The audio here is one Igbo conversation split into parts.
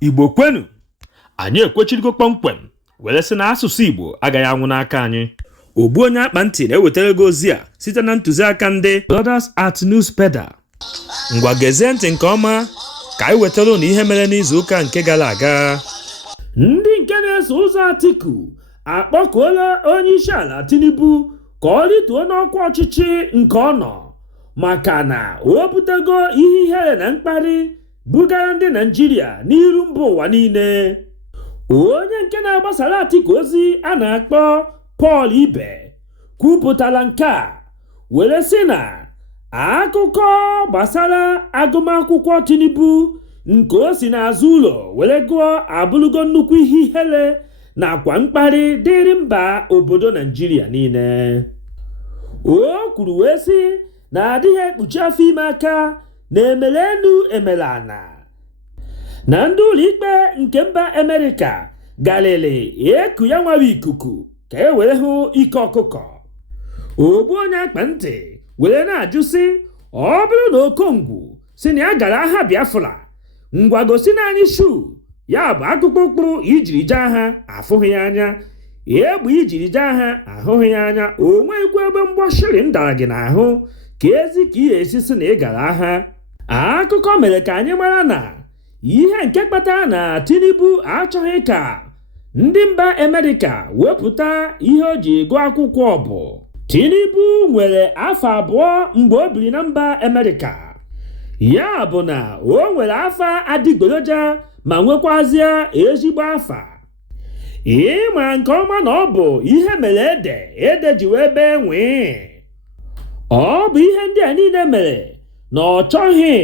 Igbo kwenu, anyị ekwechirigo kpọmkwem were sị na asụsụ Igbo agaghị anwụ n'aka anyị. Ogbuonyeakpanti na-ewetara gị ozi a site na ntụziaka ndị Brothers at Newspedia. Ngwa gezie ntị nke ọma ka anyị wetara unu ihe mere n'izuụka nke gara aga. Ndị nke na-eso ụzọ Atiku akpọkuola onye isi ala Tinubu ka ọ rituo n'ọkwa ọchịchị nke ọ nọ maka na o butego ihe ihere na mkparị bugara ndị Naịjirịa n'iru mba ụwa niile. Onye nke na-agbasara Atiku ozi a na-akpọ Paul Ibe kwupụtara nke a were sị na akụkọ gbasara agụmakwụkwọ Tinubu nke o si n'azụ ụlọ were gụọ abụrụgo nnukwu ihe ihere nakwa mkparị dịrị mba obodo Naịjirịa niile. O kwuru wee sị na adịghị ekpuchi afọ ime aka na emere enu emere ana na ndị ụlọikpe nke mba Amerịka galili eku ya nwere ikuku ka e were hụ ike ọkụkọ. Ogbuonyeakpanti were na-ajụ sị ọ bụrụ na Okongwu si na ya gara agha Biafra, ngwa gosi n'anyị shu ya bụ akpụkpọ ụkwụ ijiri jee agha afụghị ya anya, egbe ijiri jee agha ahụghị ya anya, o nweghịkwa ebe mgbọshiri ndara gị n'ahụ ka ezi ka ihe esi si na ị gara agha. Akụkọ mere ka anyị mara na ihe nke kpatara na Tinubu achọghị ka ndị mba Amerịka wepụta ihe o ji gụọ akwụkwọ bụ Tinubu nwere afọ abụọ mgbe o biri na mba Amerịka. Ya bụ na o nwere afa adịgboroja ma nwekwazie ezigbo afa. Ịma nke ọma na ọ bụ ihe mere ede ji wee bee nwee. Ọ bụ ihe ndị a niile mere na ọ chọghị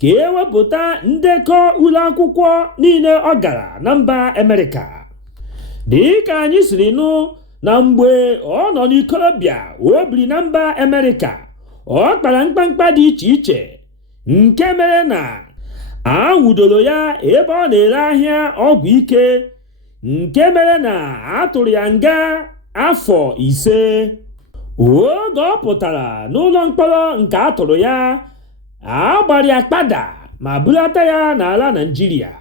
ka ewepụta ndekọ ụlọ akwụkwọ niile ọ gara na mba Amerịka. Dịka anyị siri nụ na mgbe ọ nọ n'ikorobịa o biri na mba Amerịka, ọ kpara mkpamkpa dị iche iche nke mere na a nwụdoro ya ebe ọ na-ere ahịa ọgwụ ike, nke mere na a tụrụ ya nga afọ 5. Oge ọ pụtara n'ụlọ mkpọrọ nke a tụrụ ya, a gbara ya kpada ma bulata ya n'ala Naịjirịa.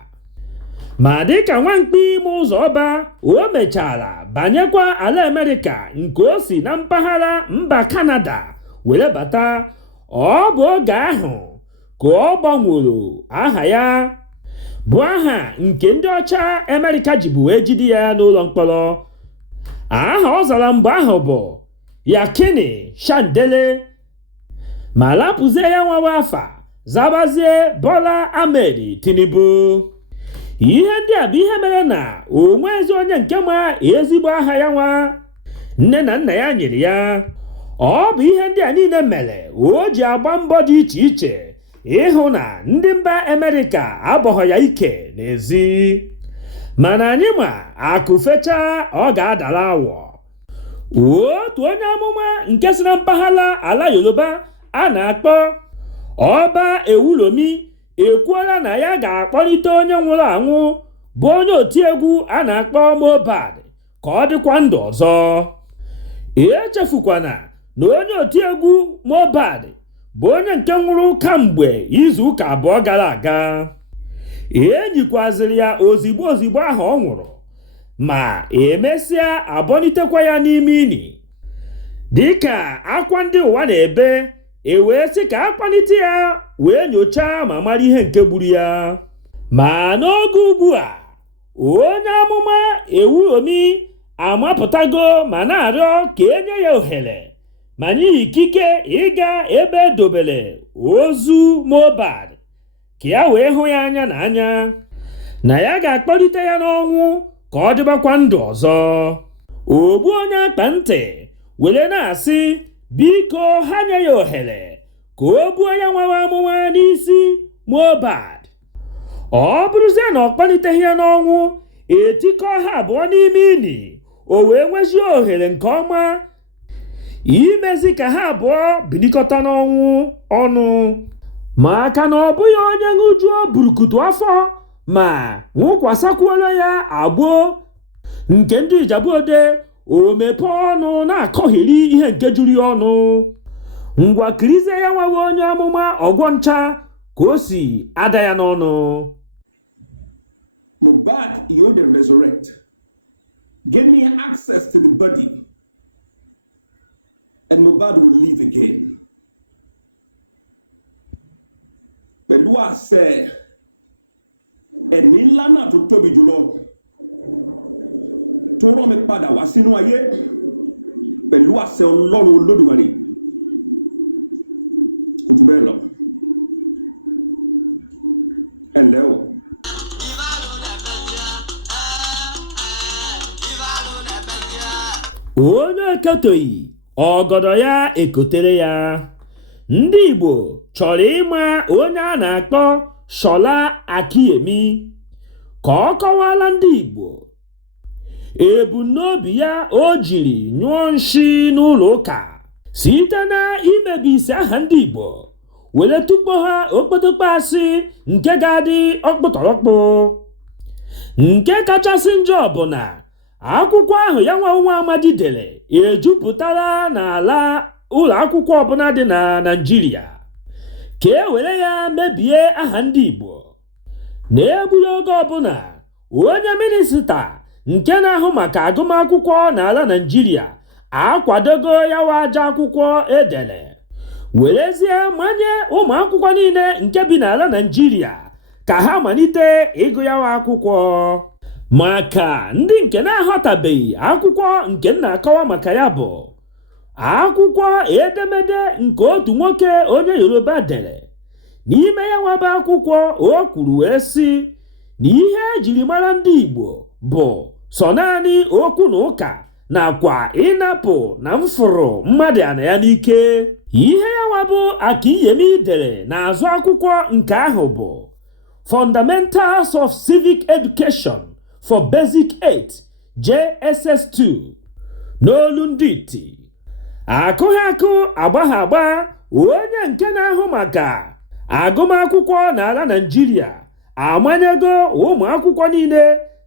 Ma dịka nwamkpi ime ụzọ ọba, o mechara banyekwa ala Amerịka nke o si na mpaghara mba Kanada were bata. Ọ bụ oge ahụ ka ọ gbanwere aha ya bụ aha nke ndị ọcha Amerịka jibu wee jide ya n'ụlọ mkpọrọ. Aha ọ zara mgbe ahụ bụ Yakini Shandele, ma lapụzie ya nwawa afa zabazie Bola Ahmed Tinubu. Ihe ndị a bụ ihe mere na o nwezi onye nke ma ezigbo aha ya nwa nne na nna ya nyere ya. Ọ bụ ihe ndị a niile mere o ji agba mbọ dị iche iche ịhụ na ndị mba Amerịka abọghọ ya ike n'ezi. Mana anyị ma akụ fecha ọ ga-adara awọ. Otu onye amụma nke si na mpaghara ala Yoruba a na-akpọ Ọba Ewulomi ekwuola na ya ga-akpọlite onye nwụrụ anwụ bụ onye otiegwu a na-akpọ Mohbad ka ọ dịkwa ndụ ọzọ. Echefukwana na onye otiegwu Mohbad bụ onye nke nwụrụ kamgbe izuụka abụọ gara aga. Enyikwaziri ya ozigbo ahụ ọ nwụrụ, ma emesịa abọnitekwa ya n'ime ini. Dịka akwa ndị ụwa na-ebe, wee sị ka akpalite ya wee nyochaa ma mara ihe nke gburu ya. Ma n'oge ugbu a, onye amụma Ewulomi amapụtago ma na-arịọ ka enye ya ohere ma nye ikike ịga ebe edobere ozu Mohbad ka ya wee hụ ya anya na anya, na ya ga-akpọlite ya n'ọnwụ ka ọ dịbakwa ndụ ọzọ. Ogbuonyeakpanti were na-asị biko ha nye ya ohere ka o buo ya nwawa amụma n'isi Mohbad. Ọ bụrụzie na ọ kpaliteghị ya n'ọnwụ, etikọ ha abụọ n'ime ini, o wee nwezie ohere nke ọma imezi ka ha abụọ bilikọta n'ọnwụ ọnụ. Maka na ọ bụghị onye ṅụjuo burukutu afọ ma nwụkwasakwuola ya agboo nke ndị Ijabuode o mepee ọnụ na-akọghịrị ihe nke juru ya ọnụ. Ngwa kirizie ya nwawe onye amụma ọgwọ ncha ka o si ada ya n'ọnụ. Mohbad, you're the resurrect. Give me access to the body, and Mohbad will live again. Pẹ̀lú àṣẹ ẹ̀mí ńlá náà tó tóbi jùlọ tó rán mi padà wá sínú ayé pẹ̀lú àṣẹ Ọlọ́run Olódùmarè. Kò jù bẹ́ẹ̀ lọ. Ẹ ǹlẹ́ o. Onye eketoghị ọgọdọ ya ekotere ya. Ndị Igbo chọrọ ịma onye a na-akpọ Shola Akiyemi ka ọ kọwala ndị Igbo ebumnobi ya o jiri nyụọ nshi n'ụlọ ụka site na imebisi aha ndị Igbo were tukpo ha okpotokpo asị nke ga-adị ọkpụtọrọkpụ. Nke kachasị njọ bụ na akwụkwọ ahụ ya nwa amadi dere ejupụtara n'ala ụlọ akwụkwọ ọbụla dị na Naịjirịa ka e were ya mebie aha ndị Igbo. Na-egbughị oge ọbụla onye minista nke na-ahụ maka agụmakwụkwọ n'ala Naịjirịa akwadogo yawa aja akwụkwọ edere werezie manye ụmụ akwụkwọ niile nke bi n'ala Naịjirịa ka ha malite ịgụ yawa akwụkwọ. Maka ndị nke na-aghọtabeghị akwụkwọ nke na-akọwa maka ya bụ akwụkwọ edemede nke otu nwoke onye Yoruba dere. N'ime ya nwaba akwụkwọ o kwuru wee sị na ihe ejiri mara ndị Igbo bụ sọ naanị okwu na ụka nakwa ịnapụ na mfụrụ mmadụ ana ya n'ike. Ihe ya nwabụ Akiyemi dere n'azụ akwụkwọ nke ahụ bụ Fundamentals of Civic Education for Basic 8 JSS2 n'olu ndị iti. Akụghị akụ agbagha agba onye nke na-ahụ maka agụmakwụkwọ n'ala Naịjirịa amanyego ụmụ akwụkwọ niile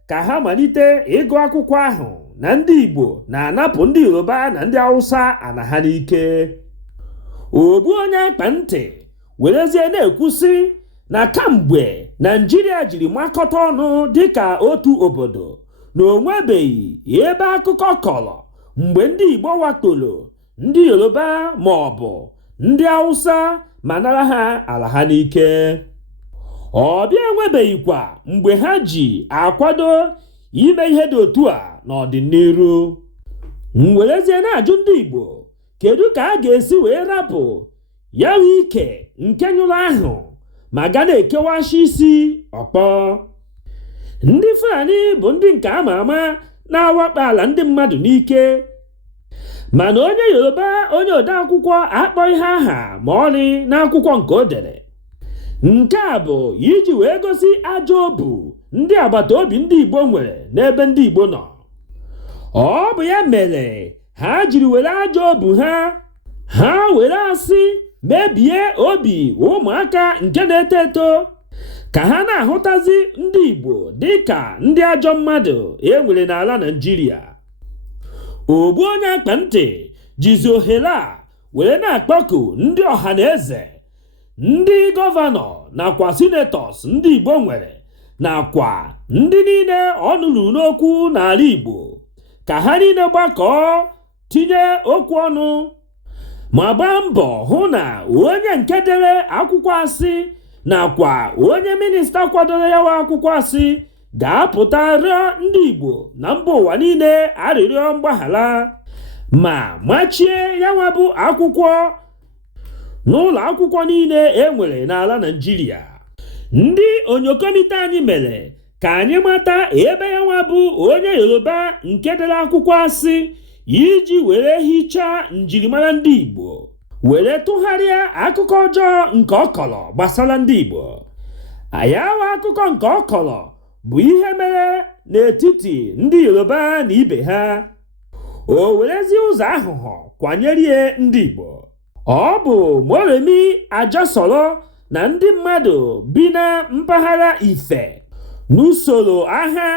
ka ha malite ịgụ akwụkwọ ahụ na ndị Igbo na-anapụ ndị Yoruba na ndị Hausa ana ha n'ike. Ogbuonyeakpanti werezie na-ekwusị na kamgbe Naịjirịa jiri makọta ọnụ dịka otu obodo na onwebeghị ebe akụkọ kọrọ mgbe ndị Igbo wakporo ndị Yoruba ma ọ bụ ndị Hausa ma nara ha ala ha n'ike. Ọ bịa enwebeghịkwa mgbe ha ji akwado ime ihe dị otu a n'ọdịnihu. Mwerezie na-ajụ ndị Igbo kedu ka a ga-esi wee rapụ ya wee ike nke nyụrụ ahụ ma ga na-ekewashi isi ọkpọ. Ndị Fulani bụ ndị nke ama ama na-awakpo ala ndị mmadụ n'ike, mana onye Yoruba onye odeakwụkwọ akpọghị ha aha ma ọlị n'akwụkwọ nke o dere. Nke a bụ iji wee gosi ajọ obu ndị agbata obi ndị Igbo nwere n'ebe ndị Igbo nọ. Ọ bụ ya mere ha jiri were ajọ obu ha were asị mebie obi ụmụaka nke na-eto eto ka ha na-ahụtazi ndị Igbo dịka ndị ajọ mmadụ e nwere n'ala Naịjirịa. Ogbuonyeakpanti jizi ohere a were na-akpọku ndị ọha na eze, ndị gọvanọ nakwa sinetọs ndị Igbo nwere nakwa ndị niile ọ nụrụ n'okwu n'ala Igbo ka ha niile gbakọọ tinye okwu ọnụ ma gbaa mbọ hụ na onye nke dere akwụkwọ asị nakwa onye minista kwadoro yawa akwụkwọ asị ga-apụta rịọ ndị Igbo na mba ụwa niile arịrịọ mgbaghara ma machie yawa bụ akwụkwọ n'ụlọ akwụkwọ niile e nwere n'ala Naịjirịa. Ndị onyokomite anyị mere ka anyị mata ebe yawa bụ onye Yoruba nke dere akwụkwọ asị iji were hichaa njirimara ndị Igbo were tụgharịa akụkọ ọjọọ nke ọ kọrọ gbasara ndị Igbo. Ayawa akụkọ nke ọ kọrọ bụ ihe mere n'etiti ndị Yoruba na ibe ha. O werezi ụzọ ahụhụ kwanyerie ndị Igbo. Ọ bụ Moremi Ajasoro na ndị mmadụ bi na mpaghara Ife n'usoro agha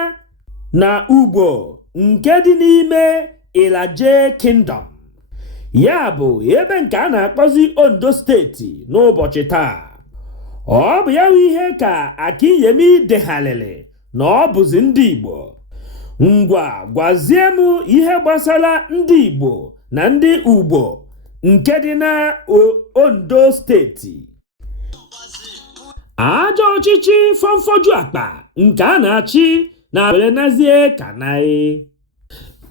na Ugbo nke dị n'ime Ilaje Kingdom, ya bụ ebe nke a na-akpọzi Ondo steeti n'ụbọchị taa. Ọ bụ ya bụ ihe ka Akiyemi degharịrị na ọ bụzi ndị Igbo. Ngwa gwazie m ihe gbasara ndị Igbo na ndị Ugbo nke dị na Ondo steeti. Ajọ ọchịchị fọmfoju akpa nke a na-achị na Berenazie Kanaị.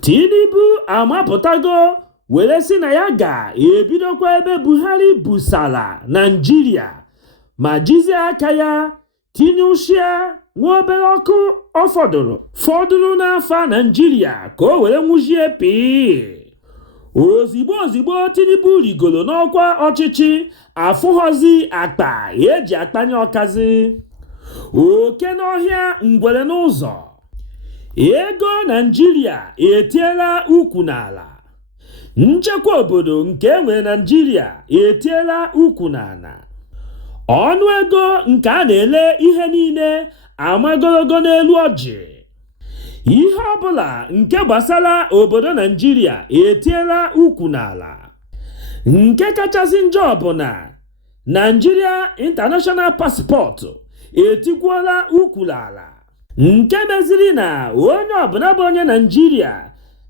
Tinubu amapụtago were sị na ya ga-ebidokwa ebe Buhari busala Naịjirịa ma jizie aka ya tinye ụshịa nwa obere ọkụ ọ fọdụrụ n'afọ Naịjirịa ka o were nwụzie pii. Ozigbo Tinubu rigoro n'ọkwa ọchịchị afụghọzi akpa eji akpanye ọkazi, oke n'ọhịa ngwere n'ụzọ. Ego Naịjirịa etiela ukwu n'ala. Nchekwa obodo nke enwere Naịjirịa etiela ukwu n'ala. Ọnụ ego nke a na-ele ihe niile amagologo n'elu ọjị. Ihe ọbụla nke gbasara obodo Naịjirịa etiela ukwu n'ala. Nke kachasị njọ bụ na Nigeria International Passport etikwuola ukwu n'ala, nke meziri na onye ọbụla bụ onye Naịjirịa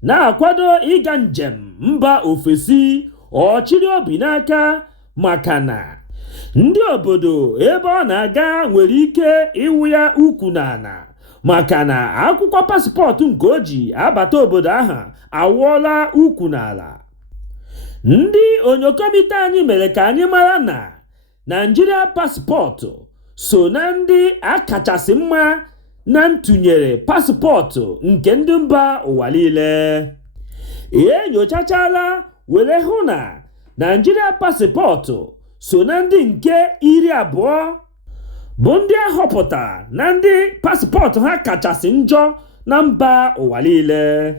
na-akwado ịga njem mba ofesi ọchịrị obi n'aka, maka na ndị obodo ebe ọ na-aga nwere ike ịwụ ya ukwu n'ala maka na akwụkwọ paspọtụ nke o ji abata obodo ahụ awụọla ukwu n'ala. Ndị onyokomite anyị mere ka anyị mara na Nigeria paspọtụ so na ndị akachasị mma na ntụnyere paspọtụ nke ndị mba ụwa niile. Enyochachala were hụ na Nigeria paspọtụ so na ndị nke 20 bụ ndị ahọpụtara na ndị paspọtụ ha kachasị njọ na mba ụwa niile.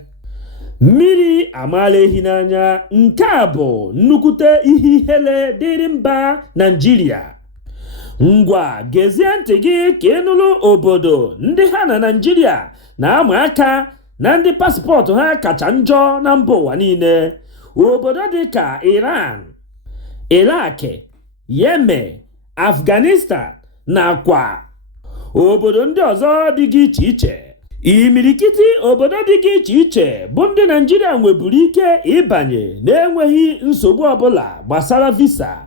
Mmiri amaala ehi n'anya, nke a bụ nnukwute ihe ihere dịrị mba Naịjirịa. Ngwa gezie ntị gị ka ị nụrụ obodo ndị ha na Naịjirịa na-ama aka na ndị paspọtụ ha kacha njọ na mba ụwa niile. Obodo dịka Iran, Iraq, Yemen, Afghanistan nakwa obodo ndị ọzọ dị iche iche. Imirikiti obodo dị iche iche bụ ndị Naịjirịa nweburu ike ịbanye na-enweghị nsogbu ọbụla gbasara visa.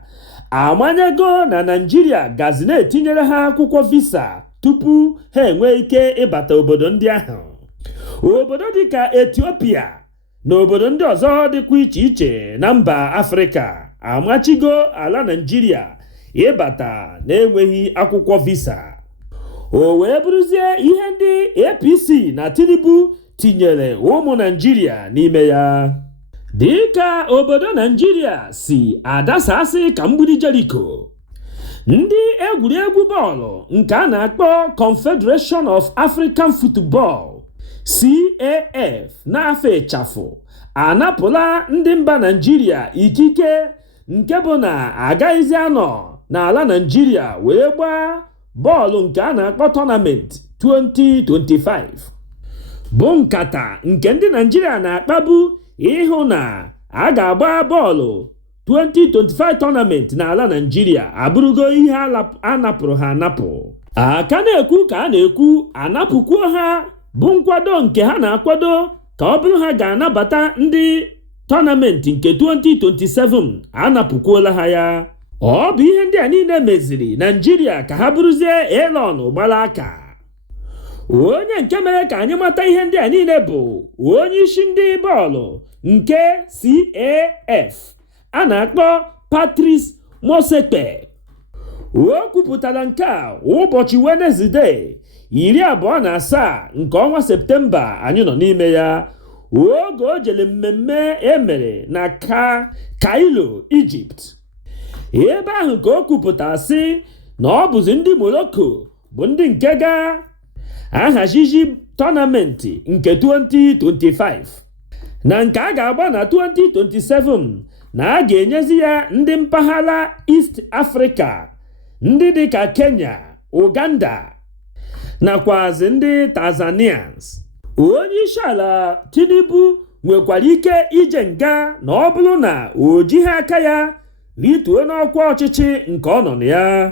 Amanyego na Naịjirịa gazi na-etinyere ha akwụkwọ visa tupu ha enwee ike ịbata obodo ndị ahụ. Obodo dịka Etiopia na obodo ndị ọzọ dịkwa iche iche na mba Afrịka amachigo ala Naịjirịa ịbata na-enweghị akwụkwọ visa. O wee bụrụzie ihe ndị APC na Tinubu tinyere ụmụ Naịjirịa n'ime ya. Dịka obodo Naịjirịa si adasasị ka mgbidi Jericho, ndị egwuregwu bọọlụ nke a na-akpọ Confederation of African Football (CAF) n'afọ ịchafụ anapụla ndị mba Naịjirịa ikike nke bụ na agaghịzi anọ n'ala Naịjirịa wee gbaa bọọlụ nke a na-akpọ Tournament 2025, bụ nkata nke ndị Naịjirịa na-akpabu ịhụ na a ga-agba bọọlụ 2025 tournament n'ala Naịjirịa abụrụgo ihe anapụrụ ha anapụ. Aka na-ekwu ka a na-ekwu anapụkwuo ha bụ nkwado nke ha na-akwado ka ọ bụrụ ha ga-anabata ndị tournament nke 2027 anapụkwuola ha ya. Ọ bụ ihe ndị a niile meziri Naịjirịa ka ha bụrụzie elon gbara aka. Onye nke mere ka anyị mata ihe ndị a niile bụ onye isi ndị bọọlụ nke CAF a na-akpọ Patrice Motsepe. O kwupụtara nke a ụbọchị Wenezdee 27 nke ọnwa Septemba anyị nọ n'ime ya, oge o jere mmemme emere na Cairo, Egypt. Ebe ahụ ka o kwupụtara sị na ọ bụzi ndị Morocco bụ ndị nke ga-ahazizi tọnamenti nke 2025 na nke a ga-agba na 2027, na a ga-enyezi ya ndị mpaghara East Africa, ndị dịka Kenya, Uganda nakwazi ndị Tanzanians. Onye isi ala Tinubu nwekwara ike ije nga na ọ bụrụ na o jighị aka ya rituo n'ọkwa ọchịchị nke ọ nọ na ya.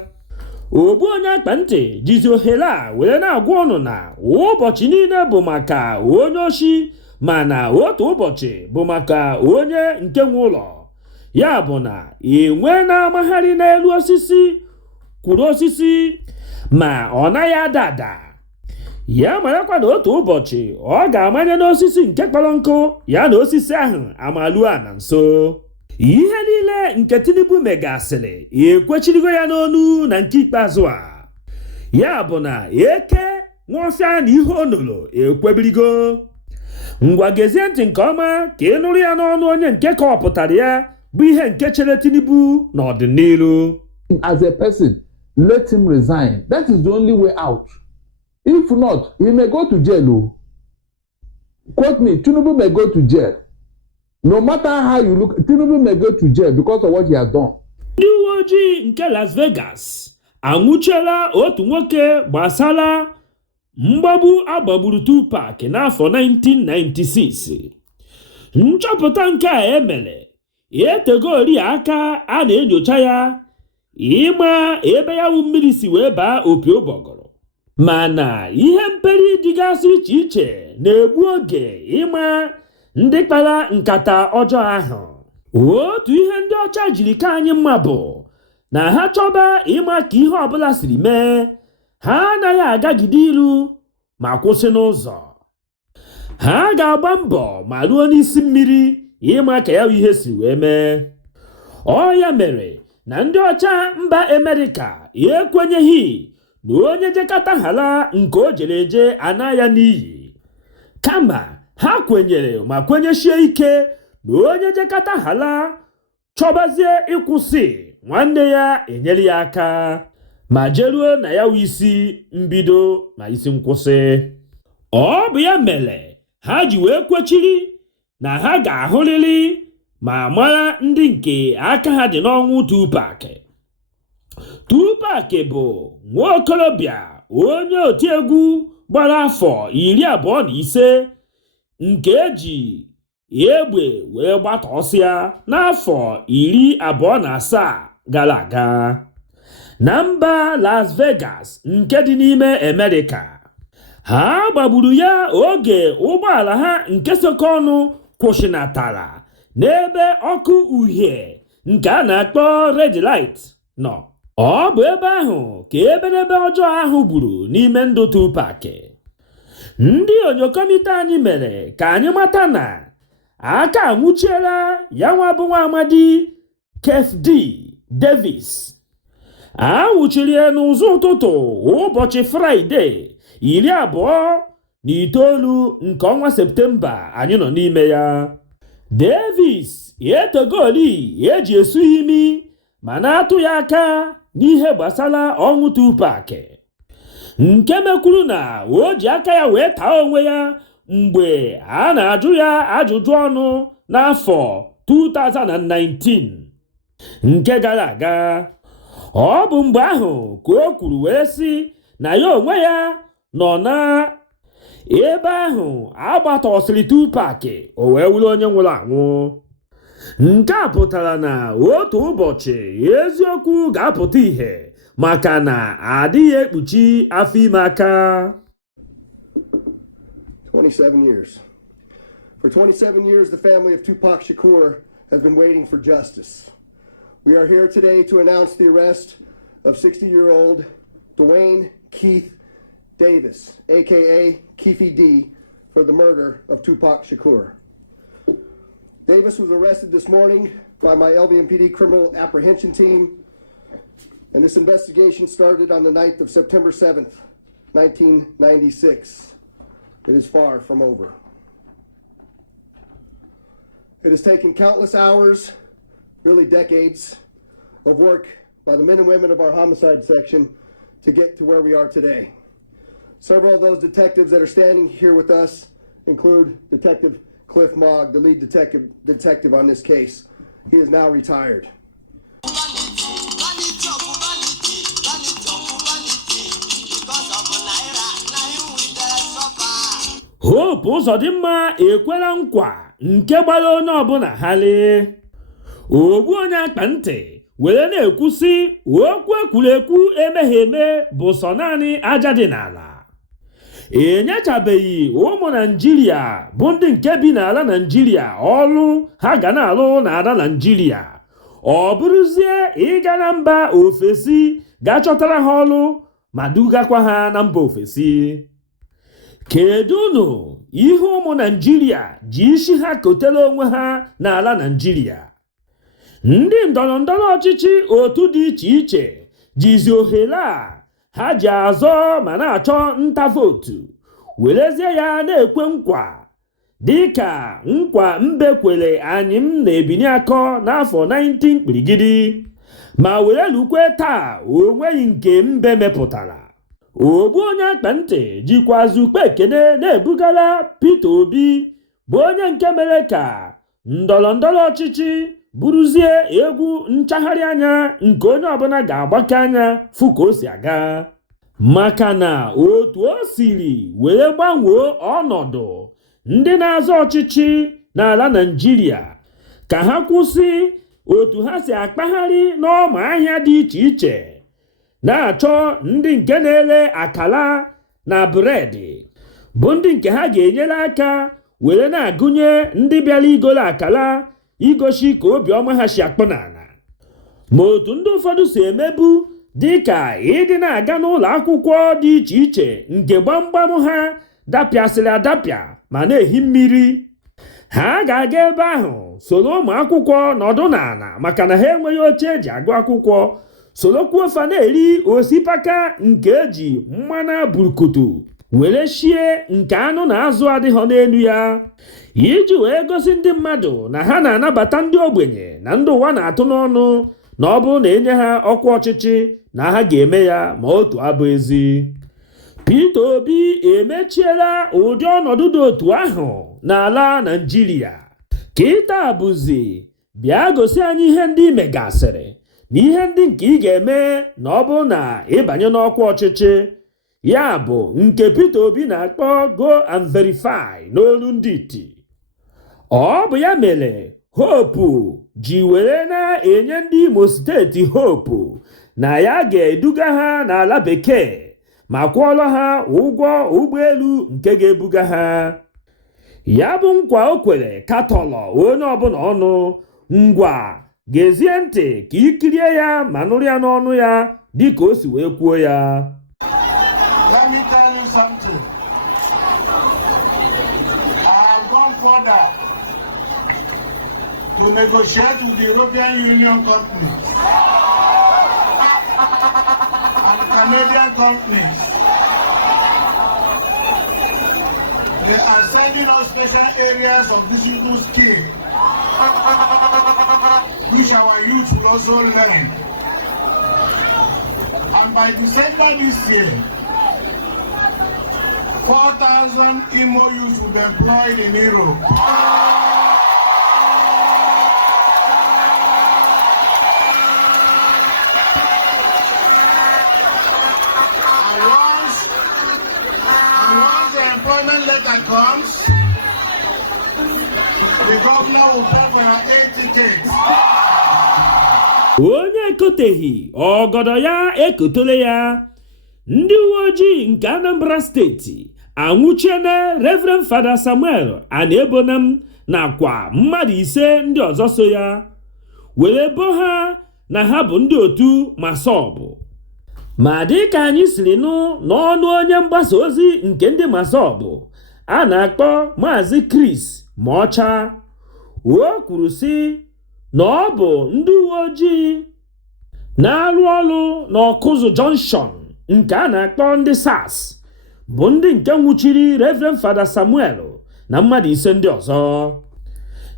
Ogbuonyeakpanti jizi ohere a were na-agwa ụnụ na ụbọchị niile bụ maka onye oshi mana otu ụbọchị bụ maka onye nke nwe ụlọ. Ya bụ na enwe na-amagharị n'elu osisi kwuru osisi ma ọ naghị ada ada. Ya marakwa na otu ụbọchị ọ ga-amanye n'osisi nke kpọrọ nkụ ya na osisi ahụ amaluo na nso. Ihe niile nke Tinubu megasịrị ekwechirigo ya n'onu na nke ikpeazụ a. Ya bụ na eke nwọfịa na ihe onolo ekwebirigo. Ngwa gezie ntị nke ọma ka ị nụrụ ya n'ọnụ onye nke kọwapụtara ya bụ ihe nke chere Tinubu n'ọdịnihu. As a person, let him resign. That is the only way out. If not, he may go to jail. Quote me, Tinubu may go to jail. No matter how you look, Tinubu may go to jail because of what he has done. Ndị uwe ojii nke Las Vegas anwụchiela otu nwoke gbasara mgbagbu agbagburu Tupac n'afọ 1996. Nchọpụta nke a emere etegori aka a na-enyocha ya ịma ebe ya wụ mmiri si wee baa opi ụgbọgọrọ. Mana ihe mperi dịgasị iche iche na-egbu oge ịma ndị kpara nkata ọjọọ ahụ. Otu ihe ndị ọcha jiri ka anyị mma bụ na ha chọba ịma ka ihe ọbụla siri mee, ha anaghị agagide ilu ma kwụsị n'ụzọ. Ha ga-agba mbọ ma ruo n'isi mmiri ịma ka ya ihe si wee mee. Ọ ya mere na ndị ọcha mba Amerịka ekwenyeghị na onye jekata hala nke o jere eje ana ya n'iyi. Kama ha kwenyere ma kwenyeshie ike na onye jekata hala chọbazie ịkwụsị nwanne ya enyere ya aka ma jeruo na ya isi mbido na isi nkwụsị. Ọ bụ ya mere ha ji wee kwechiri na ha ga-ahụrịrị ma mara ndị nke aka ha dị n'ọnwụ Tupac. Tupac bụ nwa okorobịa onye otiegwu gbara afọ 25 nke eji egbe wee gbatọsịa n'afọ 27 gara aga na mba Las Vegas nke dị n'ime Amerịka. Ha gbagburu ya oge ụgbọala ha nke soko ọnụ kwụsịnatara n'ebe ọkụ uhie nke a na-akpọ red light nọ. Ọ bụ ebe ahụ ka eberebe ọjọọ ahụ gburu n'ime ndụ Tupac. Ndị onyokomite anyị mere ka anyị mata na aka anwụchiela ya nwa bụ nwa amadi Keith Davis. A nwụchiri ya n'ụzọ ụtụtụ ụbọchị Fraịde 29 nke ọnwa Septemba anyị nọ n'ime ya. Davis etogoli eji esu imi ma na-atụ ya aka n'ihe gbasara ọnwụ Tupac, nke mekwuru na o ji aka ya wee taa onwe ya mgbe a na-ajụ ya ajụjụ ọnụ n'afọ 2019 nke gara aga. Ọ bụ mgbe ahụ ka o kwuru wee sị na ya onwe ya nọ na ebe ahụ agbatọsịrị Tupac o wee wuru onye nwụrụ anwụ. Nke a pụtara na otu ụbọchị eziokwu ga-apụta ihe maka na adịghị ekpuchi afọ ime aka. 27 years. For 27 years, the family of Tupac Shakur has been waiting for justice. We are here today to announce the arrest of 60-year-old Dwayne Keith Davis, aka Keefy D, for the murder of Tupac Shakur. Davis was arrested this morning by my LVMPD criminal apprehension team, and this investigation started on the night of September 7th, 1996. It is far from over. It has taken countless hours, really decades, of work by the men and women of our homicide section to get to where we are today. Several of those detectives that are standing here with us include Detective Cliff Mogg, the lead detective on this case. He is now retired. Hope Uzodimma ekwela nkwa nke gbara onye ọbụla hali. Ogbuonyeakpanti were na-ekwusị okwu ekwurekwu emeghị eme bụ sọ naanị aja dị n'ala. Enyechabeghị ụmụ Naịjirịa bụ ndị nke bi n'ala Naịjirịa ọrụ ha ga na-alụ n'ala Naịjirịa, ọ bụrụzie ịga na mba ofesi ga-achọtara ha ọrụ ma dugakwa ha na mba ofesi. Kedu unu ihe ụmụ Naịjirịa ji isi ha kotela onwe ha n'ala Naịjirịa? Ndị ndọrọndọrọ ọchịchị otu dị iche iche jizi ohere a ha ji azọ ma na-achọ nta vootu werezie ya na-ekwe nkwa dịka nkwa mbe kwere anyị m na-ebinye akọ n'afọ 19 kpirigidi, ma were lukwe taa onweghị nke mbe mepụtara. Ogbuonyeakpanti jikwazi ukpe ekene na-ebugara Peter Obi bụ onye nke mere ka ndọrọndọrọ ọchịchị bụrụzie egwu nchagharị anya nke onye ọbụla ga-agbake anya fụ ka o si aga, maka na otu o siri were gbanwee ọnọdụ ndị na-azọ ọchịchị n'ala Naịjirịa ka ha kwụsị otu ha si akpagharị n'ọma ahịa dị iche iche na-achọ ndị nke na-ele akala na bụredị bụ ndị nke ha ga-enyere aka were na-agụnye ndị bịara igolo akala igosi ka obiọma ha si akpọ n'ala. Ma otu ndị ụfọdụ si emebu dịka ịdị na-aga n'ụlọ akwụkwọ dị iche iche nke gbamgbam ha dapịasịrị adapịa ma na-ehi mmiri, ha ga-aga ebe ahụ soro ụmụ akwụkwọ nọdụ n'ala maka na ha enweghị oche eji agụ akwụkwọ, sorokwuo fa na-eri osipaka nke eji mmanụ burkutu were shie nke anụ na azụ adịghọ n'elu ya, iji wee gosi ndị mmadụ na ha na-anabata ndị ogbenye na ndị ụwa na-atụ n'ọnụ na ọ bụrụ na enye ha ọkwa ọchịchị na ha ga-eme ya ma otu abụ ezi. Peter Obi emechiela ụdị ọnọdụ dị otu ahụ n'ala Naịjirịa. Kịta bụzi bịa gosi anyị ihe ndị megasịrị na ihe ndị nke ị ga-eme na ọ bụrụ na ịbanye n'ọkwa ọchịchị, ya bụ nke Peter Obi na-akpọ go and verify n'olu ndị iti. Ọ bụ ya mere Hope ji were na-enye ndị Imo steeti Hope na ya ga-eduga ha n'ala bekee ma kwụọrọ ha ụgwọ ụgbọelu nke ga-ebuga ha. Ya bụ nkwa o kwere katọlọ onye ọbụla ọnụ. Ngwa gezie ntị ka ikirie ya ma nụrụ ya n'ọnụ ya dịka o si wee kwuo ya. Let me tell you something. I have gone further to negotiate with the European Union companies and Canadian companies. They are sending us special areas of digital skill, which our youth will also learn. And by December this year, 4,000 Imo youths will be employed in Europe. And once the employment letter comes, the governor will pay for your 8 tickets. Onye ekoteghị ọgọdọ ya ekotole ya. Ndị uwe ojii nke Anambra steeti anwụchiena Reverend Fada Samuel Aniebonam nakwa mmadụ 5 ndị ọzọ so ya were bo ha na ha bụ ndị otu Masọbụ. Ma dịka anyị siri nụ n'ọnụ onye mgbasa ozi nke ndị Masọbụ a na-akpọ Maazị Chris Maọcha, o kwuru sị na ọ bụ ndị uwe ojii na-arụ ọrụ n'Ọkụzụ Junction nke a na-akpọ ndị SARS bụ ndị nke nwụchiri Reverend Fada Samuel na mmadụ 5 ndị ọzọ.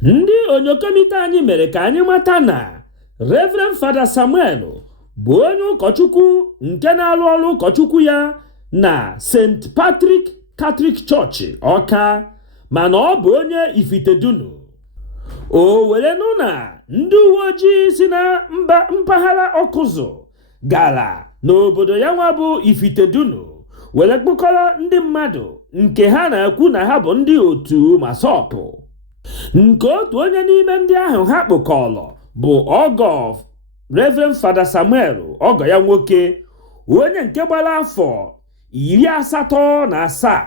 Ndị onyokomite anyị mere ka anyị mata na Reverend Fada Samuel bụ onye ụkọchukwu nke na-arụ ọrụ ụkọchukwu ya na St. Patrick Catholic Church Ọka, mana ọ bụ onye Ifitedunu. O were nụ na ndị uwe ojii si na mpaghara Ọkụzụ gara n'obodo ya nwa bụ Ifitedunu were kpụkọrọ ndị mmadụ nke ha na-ekwu na ha bụ ndị otu Masọpụ. Nke otu onye n'ime ndị ahụ ha kpụkọrọ bụ Ọgọf Reverend Fada Samuel ọgọ ya nwoke onye nke gbara afọ 87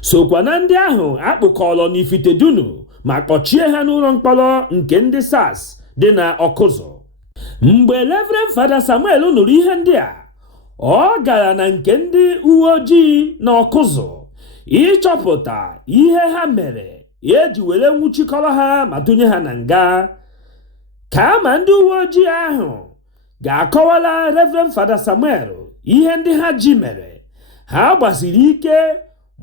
sokwa na ndị ahụ akpụkọrọ n'Ifitedunu ma kpọchie ha n'ụlọ mkpọrọ nke ndị SARS dị na Ọkụzụ. Mgbe Reverend Fada Samuel nụrụ ihe ndị a, ọ gara na nke ndị uwe ojii na Ọkụzụ ịchọpụta ihe ha mere eji were nwụchikọrọ ha ma tụnye ha na nga. Kama ndị uwe ojii ahụ ga-akọwara Reverend Fada Samuel ihe ndị ha ji mere, ha gbasiri ike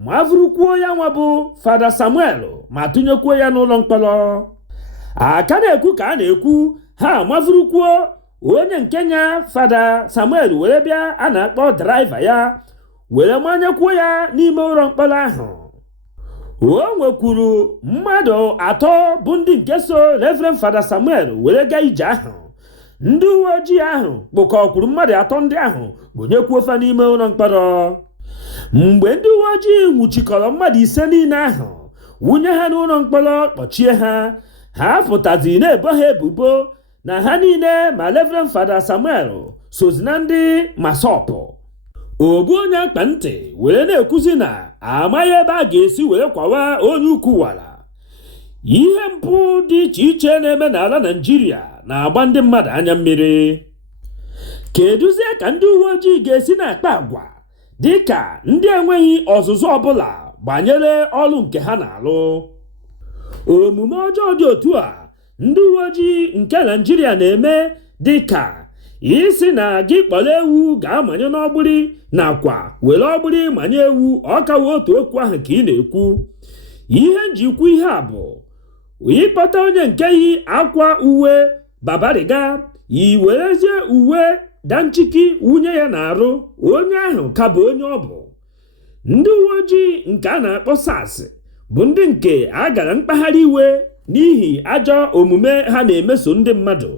ma vurukwuo ya nwa bụ Fada Samuel ma tụnyekwuo ya n'ụlọ mkpọrọ. Aka na-ekwu ka a na-ekwu ha mavurukwuo onye nke nya Fada Samuel were bịa a na-akpọ draiva ya were manyekwuo ya n'ime ụlọ mkpọrọ ahụ. O nwekwuru mmadụ 3 bụ ndị nke so Reverend Fada Samuel were gaa ije ahụ. Ndị uwe ojii ahụ kpụkọkwuru mmadụ 3 ndị ahụ gbonyekwuo fa n'ime ụlọ mkpọrọ. Mgbe ndị uwe ojii nwụchikọrọ mmadụ 5 niile ahụ wunye ha n'ụlọ mkpọrọ kpọchie ha, ha pụtazi na-ebo ha ebubo na ha niile ma Reverend Fada Samuel sozi na ndị masọpụ. Ogbuonyeakpanti were na-ekwuzi na amaghị ebe a ga-esi were kwawa onye ukwu wara. Ihe mpụ dị iche iche na-eme n'ala Naịjirịa na-agba ndị mmadụ anya mmiri. Kedụzie ka ndị uwe ojii ga-esi na-akpa agwa dịka ndị enweghị ọzụzụ ọbụla banyere ọrụ nke ha na-alụ? Omume ọjọọ dị otu a ndị uwe ojii nke Naịjirịa na-eme dịka isi na gị kpọrọ ewu ga-amanye n'ọgbụrị nakwa were ọgbụrị manye ewu ọkawa otu okwu ahụ ka ị na-ekwu. Ihe njikwu ihe a bụ ịkpọta onye nke yi akwa uwe babariga yi werezie uwe danchiki wunye ya n'arụ, onye ahụ ka bụ onye ọ bụ. Ndị uwe ojii nke a na-akpọ SARS bụ ndị nke a gara mkpagharị iwe n'ihi ajọ omume ha na-emeso ndị mmadụ,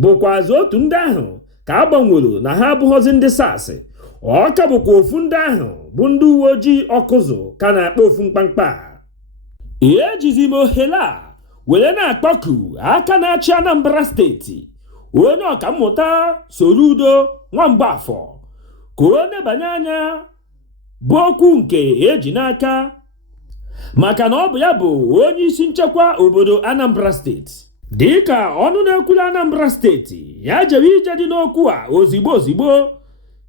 bụkwazị otu ndị ahụ ka a gbanwere na ha abụghọzi ndị SARS. Ọ ka bụkwa ofu ndị ahụ bụ ndị uwe ojii Ọkụzụ ka na-akpọ ofu mkpamkpa. Ejizi m ohere a were na-akpọku aka na-achị Anambra steeti onye ọkammụta Soludo Nwamgbafọ ka o nebanye anya bụ okwu nke eji n'aka, maka na ọ bụ ya bụ onye isi nchekwa obodo Anambra steeti. Dịka ọnụ na-ekwuru Anambra steeti ya jere ije dị n'okwu a ozigbo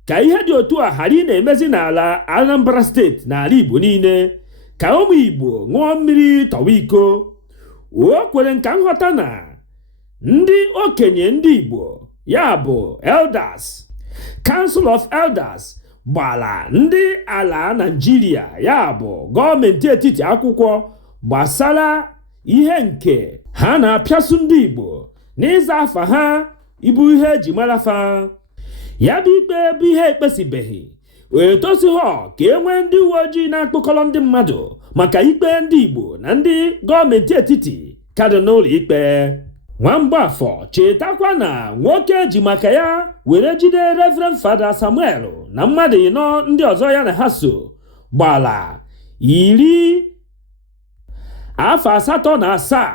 ka ihe dị otu a ghara ị na-emezi n'ala Anambra steeti na ala Igbo niile, ka ụmụ Igbo ṅụọ mmiri tọwa iko. O kwere nka nghọta na ndị okenye ndị Igbo, ya bụ Elders, Council of Elders, gbara ndị ala Naịjirịa, ya bụ gọọmenti etiti, akwụkwọ gbasara ihe nke ha na-apịasụ ndị Igbo n'ịza afa ha ịbụ ihe eji mara fa. Ya bụ ikpe bụ ihe ekpesibeghị, etosighọ ka e nwee ndị uwe ojii na-akpụkọrọ ndị mmadụ maka ikpe ndị Igbo na ndị gọọmenti etiti ka dị n'ụlọ ikpe. Nwamgbafọ chetakwa na nwoke ji maka ya were jide Reverend Fada Samuel na mmadụ 4 ndị ọzọ ya na ha so gbara 87.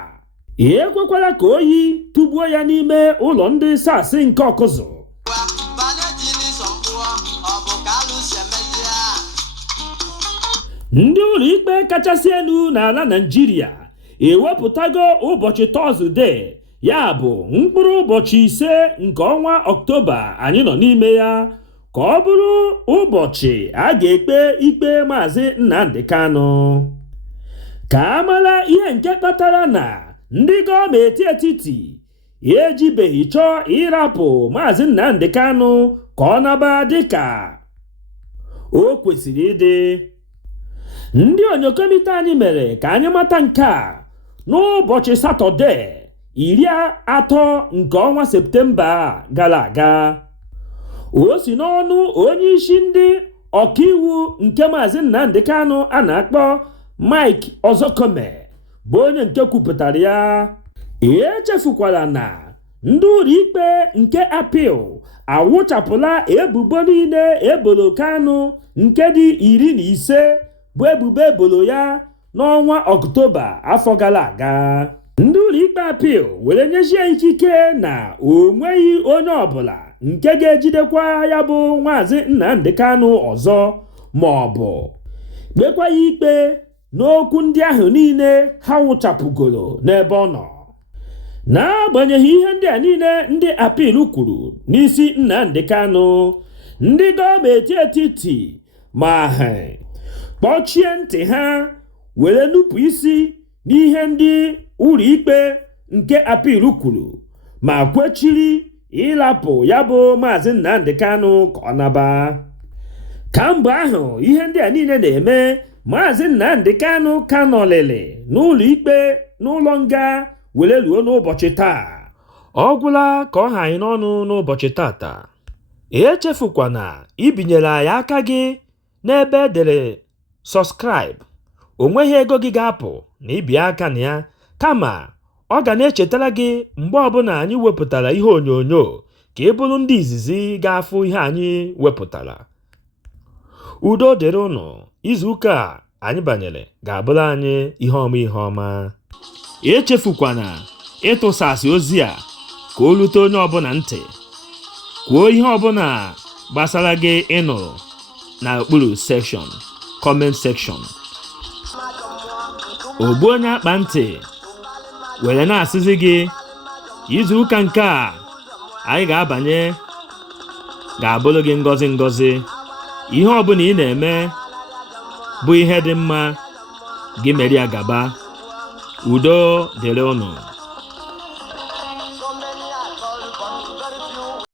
Ekwekwara ka oyi tụgbuo ya n'ime ụlọ ndị SARS nke Ọkụzụ. Ndị ụlọ ikpe kachasị elu n'ala Naịjirịa ewepụtago ụbọchị Tọzdee, ya bụ mkpụrụ ụbọchị 5 nke ọnwa Ọktoba anyị nọ n'ime ya, ka ọ bụrụ ụbọchị a ga-ekpe ikpe Maazị Nnamdi Kanu. Ka a mara ihe nke kpatara na ndị gọọmenti etiti ejibeghị chọọ ịrapụ Maazị Nnamdi Kanu ka ọ naba dịka o kwesịrị ịdị. Ndị onyokomite anyị mere ka anyị mata nke a n'ụbọchị Satọde 30 nke ọnwa Septemba gara aga. O si n'ọnụ onye isi ndị ọkaiwu nke Maazị Nnamdi Kanu a na-akpọ Mike Ozokome bụ onye nke kwupụtara ya. Echefukwala na ndị ụlọ ikpe nke apil awụchapụla ebubo niile eboro Kanu nke dị 15 bụ ebubo eboro ya n'ọnwa Ọktoba afọ gara aga. ndị ụlọikpe apil were nyechie ikike na o nweghị onye ọbụla nke ga-ejidekwa ya bụ Maazị Nnamdi Kanu ọzọ ma ọ bụ kpekwa ya ikpe n'okwu ndị ahụ niile ha wụchapụgoro n'ebe ọ nọ. N'agbanyeghị ihe ndị a niile ndị apil kwuru n'isi Nnamdi Kanu, ndị gọọmenti etiti ma ha kpọchie ntị ha were nupụ isi n'ihe ndị ụlọikpe nke apil kwuru ma kwechiri ịlapụ ya bụ Maazị Nnamdi Kanu ka ọ naba. Kamgbe ahụ ihe ndị a niile na-eme, Maazị Nnamdi Kanu ka nọlịlị n'ụlọikpe n'ụlọ nga were luo n'ụbọchị taa. Ọ gwụla ka ọ ha anyị n'ọnụ n'ụbọchị tata. Echefukwana ibinyere anyị aka gị n'ebe edere subscribe. O nweghị ego gị ga-apụ na ibi aka na ya, kama ọ ga na-echetara gị mgbe ọbụla anyị wepụtara ihe onyonyo ka ị bụrụ ndị izizi ga-afụ ihe anyị wepụtara. Udo dịrị ụnụ. Izuụka anyị banyere ga-abụrụ anyị ihe ọma. Echefukwana ịtụsasị ozi a ka o lute onye ọbụla ntị. Kwuo ihe ọbụla gbasara gị ịnụrụ n'okpuru section comment section. Ogbuonyeakpanti were na-asịzi gị izuụka nke a anyị ga-abanye ga-abụrụ gị ngọzi. Ihe ọbụla ị na-eme bụ ihe dị mma, gị mere ya gaba. Udo dịrị ụnụ.